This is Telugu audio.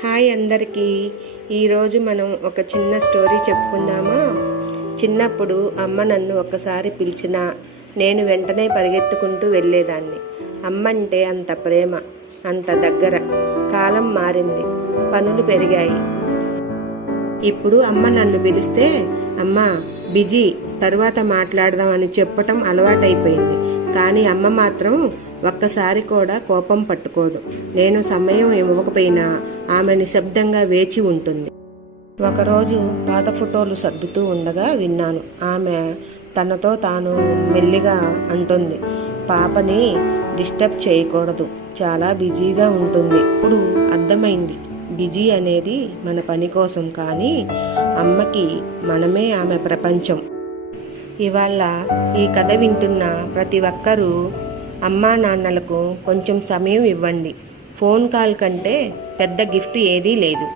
హాయ్ అందరికీ. ఈరోజు మనం ఒక చిన్న స్టోరీ చెప్పుకుందామా. చిన్నప్పుడు అమ్మ నన్ను ఒక్కసారి పిలిచినా నేను వెంటనే పరిగెత్తుకుంటూ వెళ్ళేదాన్ని. అమ్మ అంటే అంత ప్రేమ, అంత దగ్గర. కాలం మారింది, పనులు పెరిగాయి. ఇప్పుడు అమ్మ నన్ను పిలిస్తే అమ్మ బిజీ, తరువాత మాట్లాడదాం అని చెప్పటం అలవాటైపోయింది. కానీ అమ్మ మాత్రం ఒక్కసారి కూడా కోపం పట్టుకోదు. నేను సమయం ఇవ్వకపోయినా ఆమె నిశ్శబ్దంగా వేచి ఉంటుంది. ఒకరోజు పాత ఫోటోలు సర్దుతూ ఉండగా విన్నాను. ఆమె తనతో తాను మెల్లిగా అంటుంది, పాపని డిస్టర్బ్ చేయకూడదు, చాలా బిజీగా ఉంటుంది. ఇప్పుడు అర్థమైంది, బిజీ అనేది మన పని కోసం, కానీ అమ్మకి మనమే ఆమె ప్రపంచం. ఇవాళ ఈ కథ వింటున్న ప్రతి ఒక్కరూ అమ్మా నాన్నలకు కొంచెం సమయం ఇవ్వండి. ఫోన్ కాల్ కంటే పెద్ద గిఫ్ట్ ఏదీ లేదు.